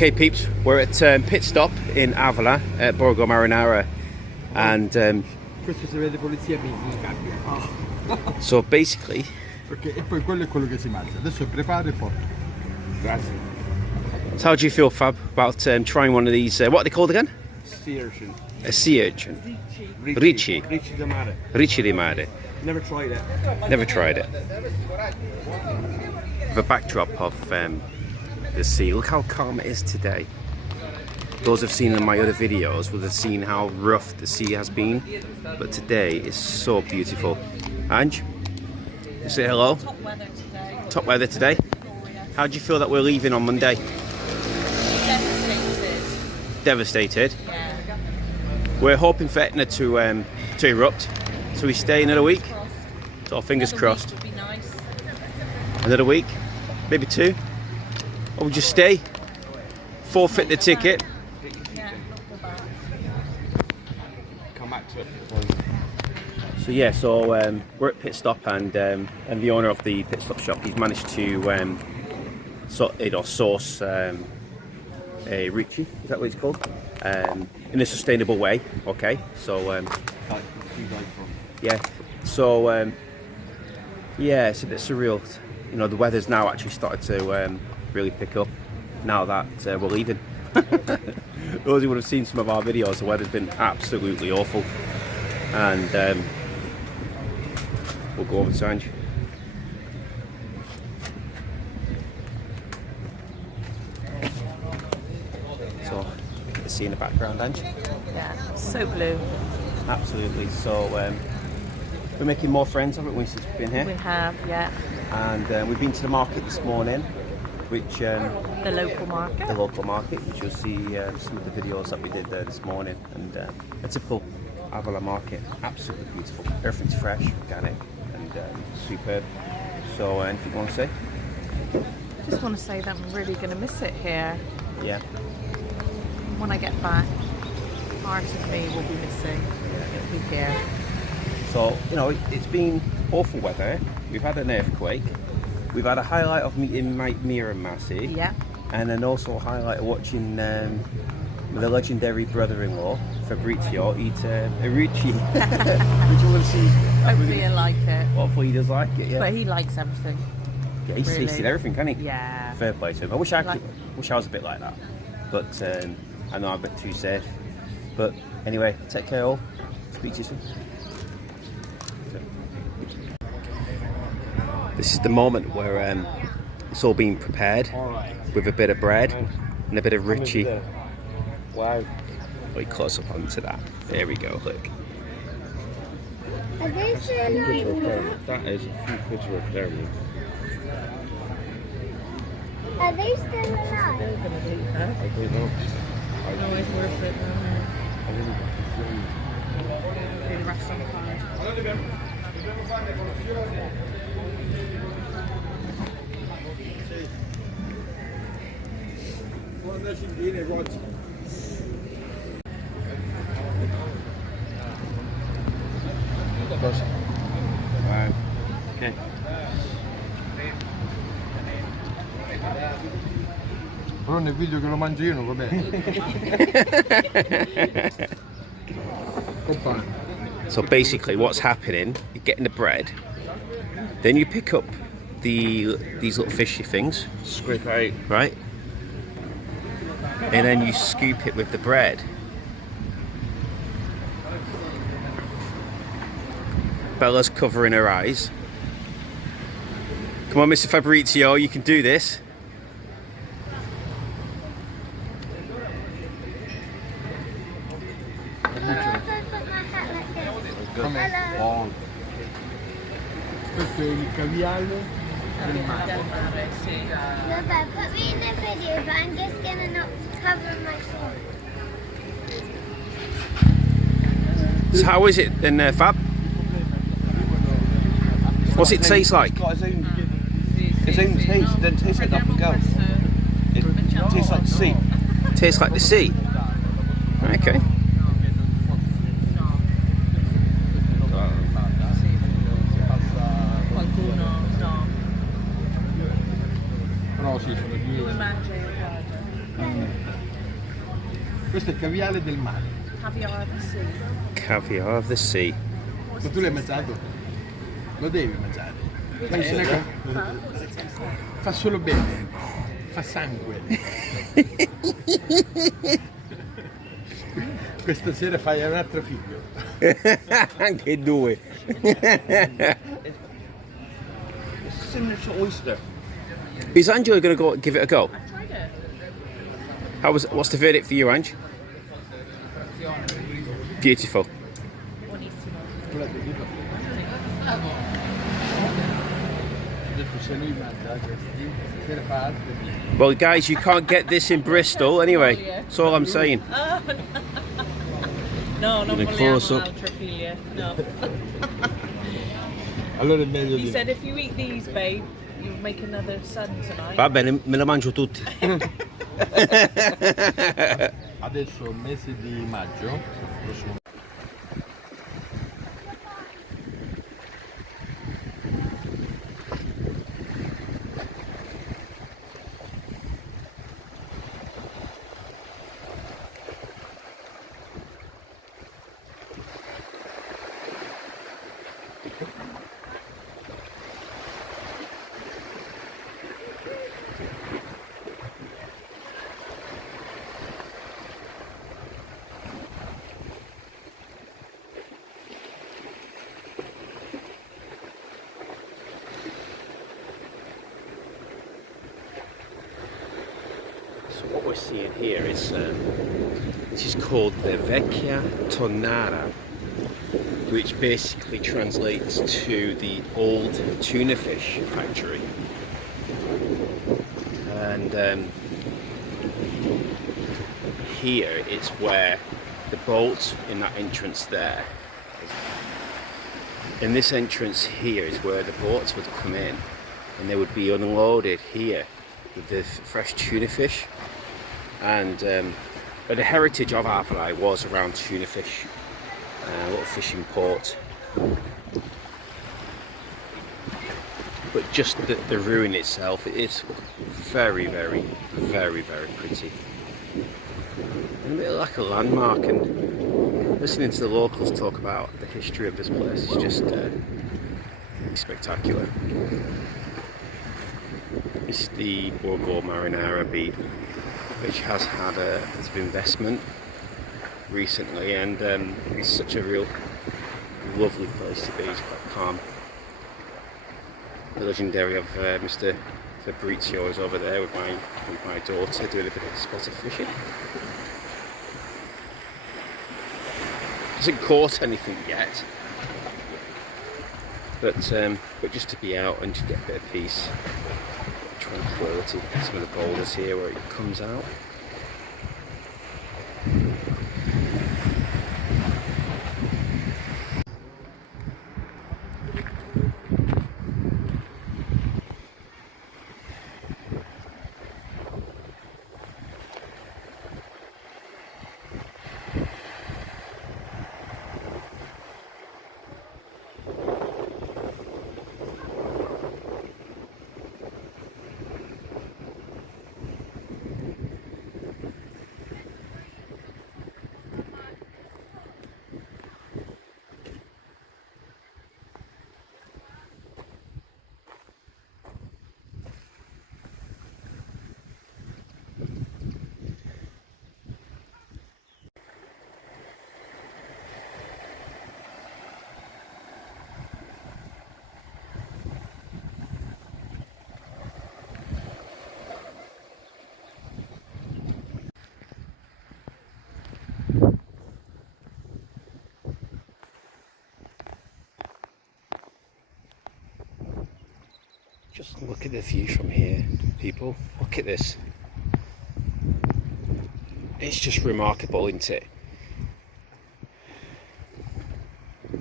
Okay peeps, we're at pit stop in Avola at Borgo Marinara, and so basically, perché e poi quello è quello che si mangia. Adesso preparo e porto. Grazie. So how do you feel, Fab, about trying one of these? What are they called again? Sea urchin. A sea urchin. Ricci. Ricci di mare. Ricci di mare. Never tried it. Never tried it. The backdrop of the sea. Look how calm it is today. Those who've seen in my other videos would have seen how rough the sea has been, but today is so beautiful. Ange, you say hello. Top weather today. Top weather today. How do you feel that we're leaving on Monday? Devastated. Devastated. Yeah. We're hoping for Etna to erupt, so we stay another week. So fingers Another crossed. week would be nice. Another week, maybe two. Or we just stay, forfeit the ticket. Yeah, go back. Come back to it. So yeah, so we're at pit stop, and the owner of the pit stop shop, he's managed to source a Ricci, is that what it's called? In a sustainable way. Okay, so yeah, so yeah, it's a bit surreal. You know, the weather's now actually started to really pick up now that we're leaving. Those who would have seen some of our videos, the weather's been absolutely awful, and we'll go over to Ange. So, you can see in the background, Ange. Yeah, so blue. Absolutely. So, we're making more friends, haven't we, since we've been here? We have, yeah. And we've been to the market this morning, which The local market. the local market, which you'll see some of the videos that we did there this morning, and a typical Avola market, absolutely beautiful. Everything's fresh, organic, and superb. So anything you want to say? Just want to say that I'm really going to miss it here. Yeah. When I get back, part of me will be missing. It'll be here. So, you know, it's been awful weather. We've had an earthquake. We've had a highlight of meeting Mia and Massey. Yeah. And then also a highlight of watching the legendary brother-in-law, Fabrizio, eat a Ricci. Which you want to see. Hopefully he'll like it. Hopefully he does like it, yeah. But he likes everything. Yeah, he's really. tasted everything, can he? Yeah. Fair play to him. I wish I Like- wish I was a bit like that. But I know I'm a bit too safe. But anyway, take care all. Speak to you soon. This is the moment where it's all being prepared with a bit of bread and a bit of Ricci. Wow. Wait, close up onto that. There we go, look. Are they still alive? That is a few picture of Derby. Are they still alive? I don't know. Always worth it. I didn't The restaurant card. Wow. Okay. Però nel video che lo mangio io non va bene. Compagno. So basically what's happening, you're getting the bread, then you pick up these little fishy things, Scrape out. right? And then you scoop it with the bread. Bella's covering her eyes. Come on, Mr. Fabrizio, you can do this. Hello, if I put my hat like this. Come Hello. Questo è il caviale del mare. Del mare, sì. Look, put me in the video, but I'm just gonna not cover my face. So how is it then, Fab? What's it taste like? It's got its own taste. It doesn't taste like nothing else. It tastes like the sea. Tastes like the sea. Okay. Qualcuno no. Però sì, sono due. Mangia il Questo è il caviale del mare. Caviar of the sea. Caviar of the sea. Ma tu l'hai mangiato? Lo devi mangiare. Fa solo bene, fa sangue. Questa sera fai un altro figlio. Anche due. It's similar to oyster. Is Angela going to go give it a go? I tried it. What's the verdict for you, Ange? Beautiful. Buonissimo. Se lui mangia questi, stasera fa altro. Well, guys, you can't get this in Bristol anyway. That's all I'm saying. No, non Gonna vogliamo close up. un'altra figlia. No. Allora è meglio He di said if you eat these, babe, you'll make another son tonight. Va bene, me la mangio tutti. Adesso mese di maggio, prossimo. So what we're seeing here is this is called the Vecchia Tonnara, which basically translates to the old tuna fish factory. And here it's where the boat in that entrance there. In this entrance here is where the boats would come in, and they would be unloaded here with the fresh tuna fish. And but the heritage of Arvalai was around tuna fish, a little fishing port. But just the ruin itself, it is very, very, very, very pretty. And a bit like a landmark, and listening to the locals talk about the history of this place is just spectacular. This is the Borgo Marinara beach, which has had a bit of investment recently, and it's such a real lovely place to be. It's quite calm. The legendary of Mr. Fabrizio is over there with my daughter doing a bit of spotted fishing. Hasn't caught anything yet, but just to be out and to get a bit of peace, tranquility. Some of the boulders here where it comes out. Just look at the view from here, people. Look at this. It's just remarkable, isn't it? You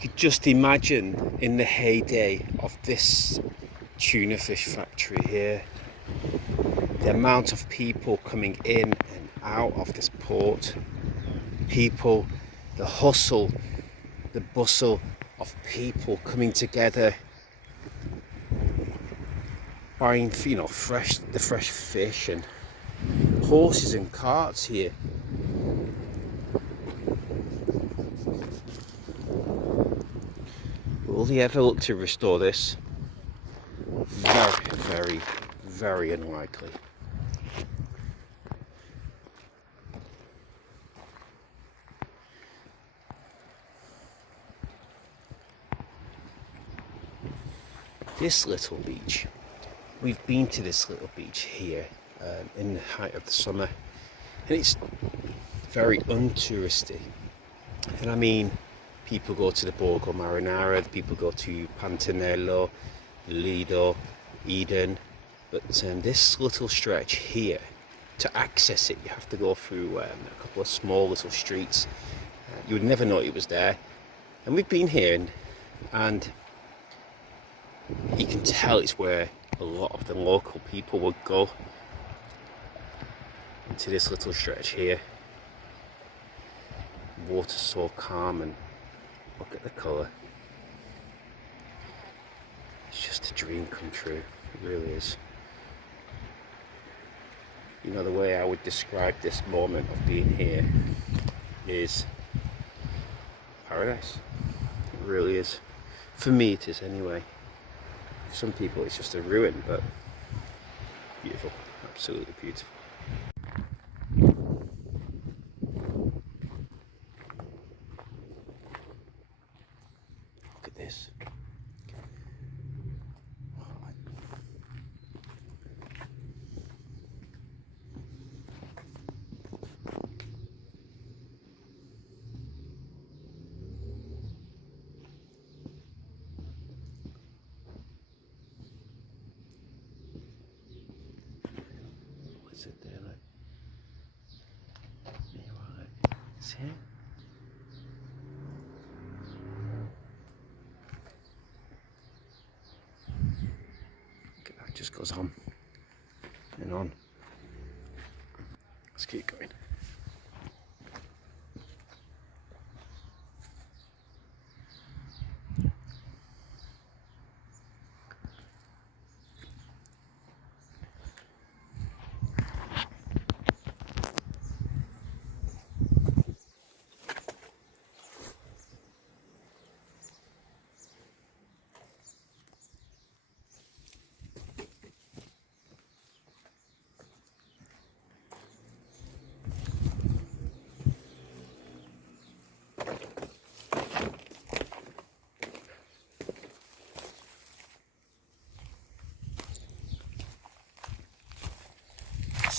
could just imagine in the heyday of this tuna fish factory here, the amount of people coming in and out of this port, people, the hustle, the bustle of people coming together, buying, the fresh fish and horses and carts here. Will they ever look to restore this? Very, very, very unlikely. This little beach, we've been to this little beach here in the height of the summer, and it's very untouristy. And I mean, people go to the Borgo Marinara, people go to Pantanello, Lido, Eden, but this little stretch here, to access it, you have to go through a couple of small little streets. You would never know it was there. And we've been here, and you can tell it's where a lot of the local people would go, into this little stretch here. Water's so calm, and look at the colour. It's just a dream come true, it really is. You know, the way I would describe this moment of being here is paradise. It really is. For me it is anyway. For some people it's just a ruin, but beautiful, absolutely beautiful. Look at this. What's it there like? There you are, like. See it? Look at that, just goes on and on. Let's keep going.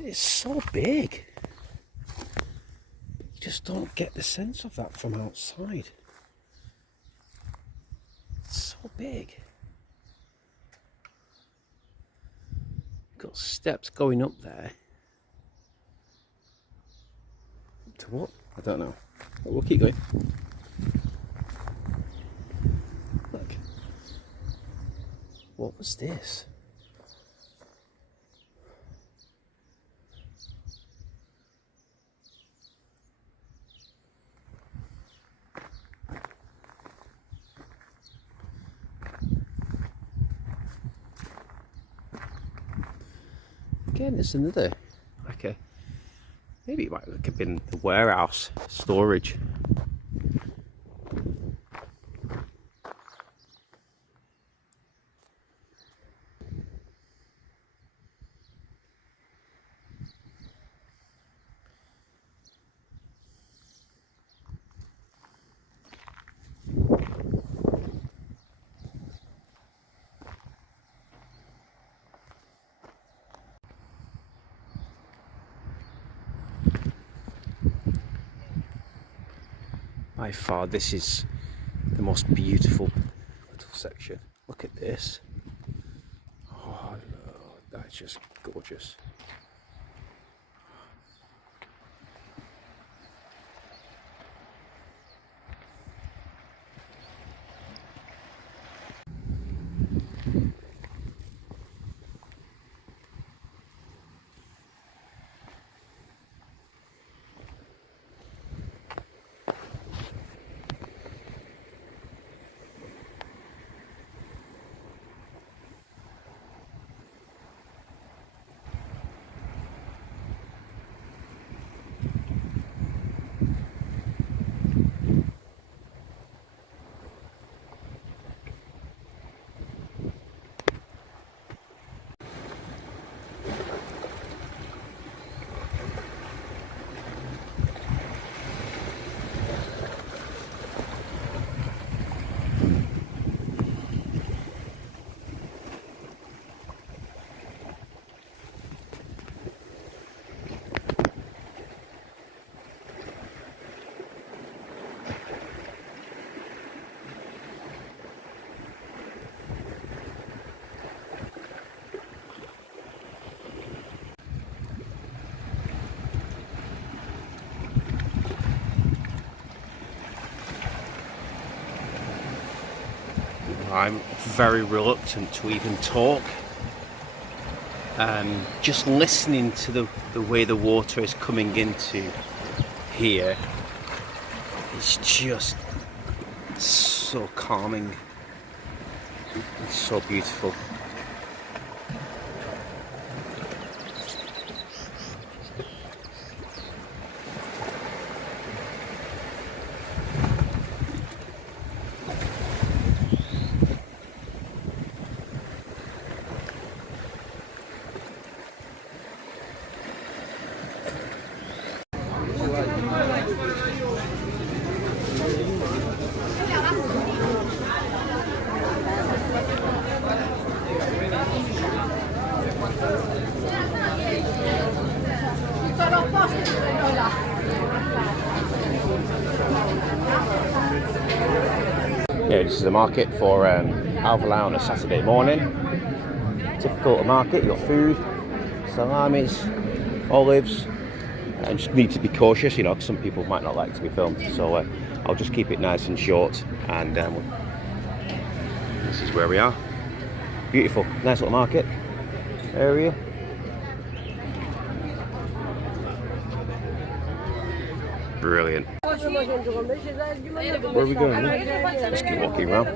It's so big. You just don't get the sense of that from outside. It's so big. Got steps going up there. To what? I don't know. But we'll keep going. Look. What was this? Again, it's another, like a, maybe it might have been the warehouse storage. By far, this is the most beautiful little section. Look at this. Oh, Lord, that's just gorgeous. I'm very reluctant to even talk. Just listening to the way the water is coming into here, it's just so calming. It's so beautiful. Yeah, this is a market for Alvalade on a Saturday morning. Typical market, you've got food, salamis, olives, and just need to be cautious, you know, 'cause some people might not like to be filmed. So I'll just keep it nice and short, and this is where we are. Beautiful, nice little market area. Brilliant. Where are we going? Let's keep walking around.